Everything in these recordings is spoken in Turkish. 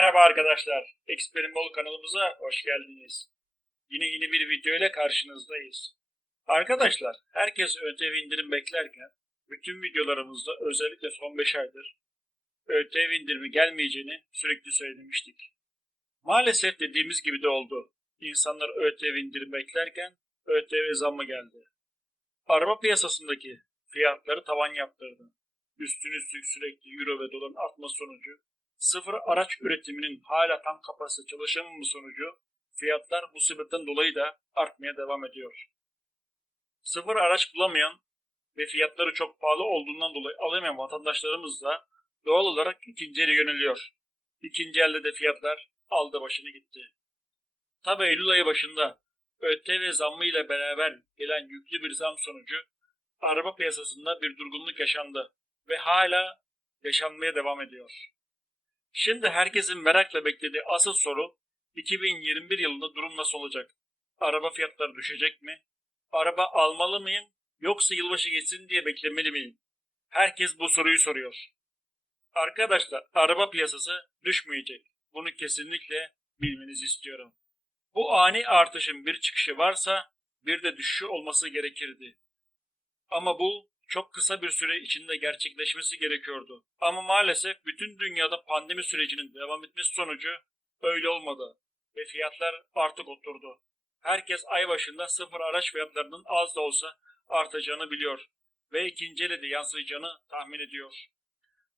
Merhaba arkadaşlar. Eksperim Bol kanalımıza hoş geldiniz. Yine yeni bir video ile karşınızdayız. Arkadaşlar, herkes ÖTV indirim beklerken bütün videolarımızda özellikle son 5 aydır ÖTV indirimi gelmeyeceğini sürekli söylemiştik. Maalesef dediğimiz gibi de oldu. İnsanlar ÖTV indirim beklerken ÖTV zammı geldi. Araba piyasasındaki fiyatları tavan yaptırdı. Üstün üstlük sürekli euro ve doların artması sonucu sıfır araç üretiminin hala tam kapasite çalışamaması sonucu fiyatlar bu sebepten dolayı da artmaya devam ediyor. Sıfır araç bulamayan ve fiyatları çok pahalı olduğundan dolayı alamayan vatandaşlarımız da doğal olarak ikinci ele yöneliyor. İkinci elde de fiyatlar aldı başını gitti. Tabi Eylül ayı başında ÖTV zammı ile beraber gelen yüklü bir zam sonucu araba piyasasında bir durgunluk yaşandı ve hala yaşanmaya devam ediyor. Şimdi herkesin merakla beklediği asıl soru 2021 yılında durum nasıl olacak? Araba fiyatları düşecek mi? Araba almalı mıyım yoksa yılbaşı geçsin diye beklemeli miyim? Herkes bu soruyu soruyor. Arkadaşlar araba piyasası düşmeyecek. Bunu kesinlikle bilmenizi istiyorum. Bu ani artışın bir çıkışı varsa bir de düşüşü olması gerekirdi. Ama bu çok kısa bir süre içinde gerçekleşmesi gerekiyordu. Ama maalesef bütün dünyada pandemi sürecinin devam etmesi sonucu öyle olmadı ve fiyatlar artık oturdu. Herkes ay başında sıfır araç fiyatlarının az da olsa artacağını biliyor ve ikinci ele de yansıyacağını tahmin ediyor.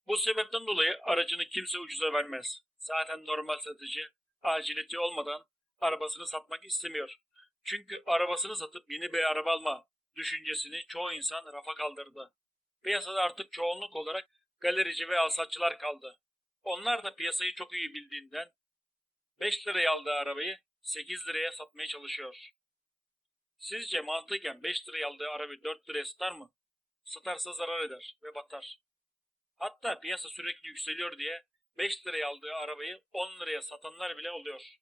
Bu sebepten dolayı aracını kimse ucuza vermez. Zaten normal satıcı aciliyeti olmadan arabasını satmak istemiyor. Çünkü arabasını satıp yeni bir araba alma düşüncesini çoğu insan rafa kaldırdı. Piyasada artık çoğunluk olarak galerici ve alsatçılar kaldı. Onlar da piyasayı çok iyi bildiğinden 5 liraya aldığı arabayı 8 liraya satmaya çalışıyor. Sizce mantıken 5 liraya aldığı arabayı 4 liraya satar mı? Satarsa zarar eder ve batar. Hatta piyasa sürekli yükseliyor diye 5 liraya aldığı arabayı 10 liraya satanlar bile oluyor.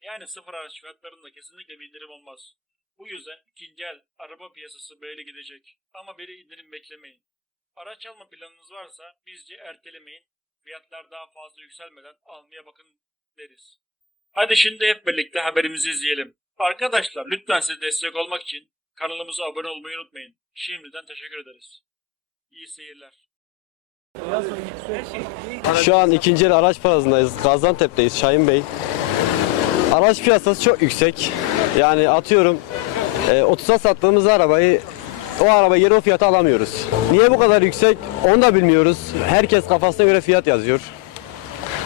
Yani sıfır araç fiyatlarında kesinlikle bir indirim olmaz. Bu yüzden ikinci el araba piyasası böyle gidecek. Ama bir indirim beklemeyin. Araç alma planınız varsa bizce ertelemeyin. Fiyatlar daha fazla yükselmeden almaya bakın deriz. Hadi şimdi hep birlikte haberimizi izleyelim. Arkadaşlar lütfen size destek olmak için kanalımıza abone olmayı unutmayın. Şimdiden teşekkür ederiz. İyi seyirler. Şu an ikinci el araç parasındayız. Gaziantep'teyiz Şahin Bey. Araç piyasası çok yüksek. Yani atıyorum e, 30'a sattığımız arabayı o arabayı yeri o fiyata alamıyoruz. Niye bu kadar yüksek onu da bilmiyoruz. Herkes kafasına göre fiyat yazıyor.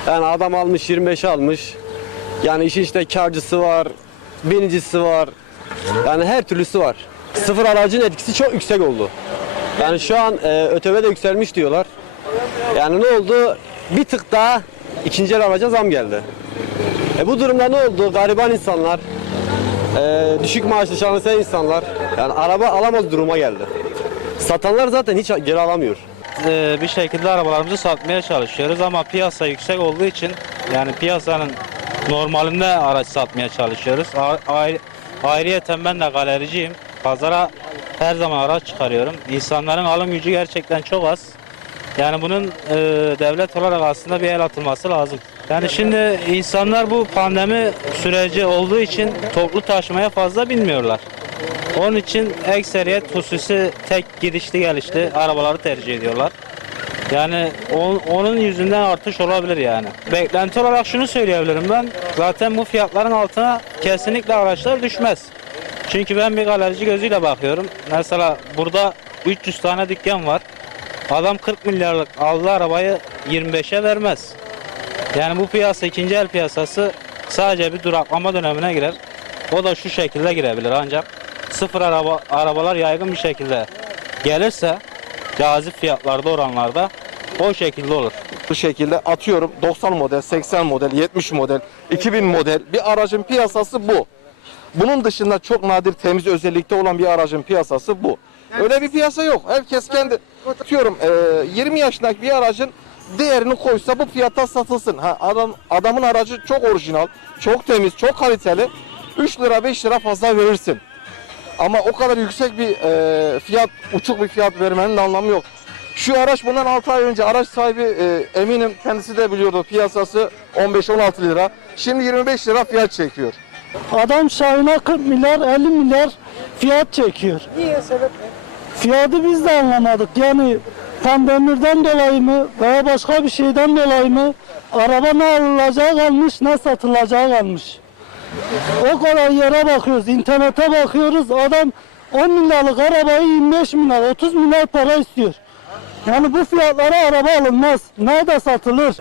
Yani adam almış 25 almış. Yani işin işte karcısı var, binicisi var. Yani her türlüsü var. Sıfır aracın etkisi çok yüksek oldu. Yani şu an e, ÖTV de yükselmiş diyorlar. Yani ne oldu? Bir tık daha ikinci el araca zam geldi. E bu durumda ne oldu? Gariban insanlar, e, düşük maaşlı çalışan insanlar yani araba alamaz duruma geldi. Satanlar zaten hiç geri alamıyor. Ee, bir şekilde arabalarımızı satmaya çalışıyoruz ama piyasa yüksek olduğu için yani piyasanın normalinde araç satmaya çalışıyoruz. Ayrı, ayrıyeten ben de galericiyim. Pazara her zaman araç çıkarıyorum. İnsanların alım gücü gerçekten çok az. Yani bunun e, devlet olarak aslında bir el atılması lazım. Yani şimdi insanlar bu pandemi süreci olduğu için toplu taşımaya fazla binmiyorlar. Onun için ekseriyet hususi tek gidişli gelişli arabaları tercih ediyorlar. Yani on- onun yüzünden artış olabilir yani. Beklenti olarak şunu söyleyebilirim ben. Zaten bu fiyatların altına kesinlikle araçlar düşmez. Çünkü ben bir galerici gözüyle bakıyorum. Mesela burada 300 tane dükkan var. Adam 40 milyarlık aldığı arabayı 25'e vermez. Yani bu piyasa ikinci el piyasası sadece bir duraklama dönemine girer. O da şu şekilde girebilir ancak sıfır araba arabalar yaygın bir şekilde gelirse cazip fiyatlarda oranlarda o şekilde olur. bu şekilde atıyorum 90 model, 80 model, 70 model, 2000 model bir aracın piyasası bu. Bunun dışında çok nadir temiz özellikte olan bir aracın piyasası bu. Öyle bir piyasa yok. Herkes kendi atıyorum e, 20 yaşındaki bir aracın değerini koysa bu fiyata satılsın. Ha, adam adamın aracı çok orijinal, çok temiz, çok kaliteli. 3 lira 5 lira fazla verirsin. Ama o kadar yüksek bir e, fiyat, uçuk bir fiyat vermenin de anlamı yok. Şu araç bundan 6 ay önce araç sahibi e, eminim kendisi de biliyordu piyasası 15-16 lira. Şimdi 25 lira fiyat çekiyor. Adam Şahin'e 40 milyar 50 milyar fiyat çekiyor. Niye sebep Fiyatı biz de anlamadık. Yani pandemirden dolayı mı veya başka bir şeyden dolayı mı araba ne alınacağı kalmış ne satılacağı kalmış. O kadar yere bakıyoruz, internete bakıyoruz. Adam 10 milyarlık arabayı 25 milyar, 30 milyar para istiyor. Yani bu fiyatlara araba alınmaz. Nerede satılır?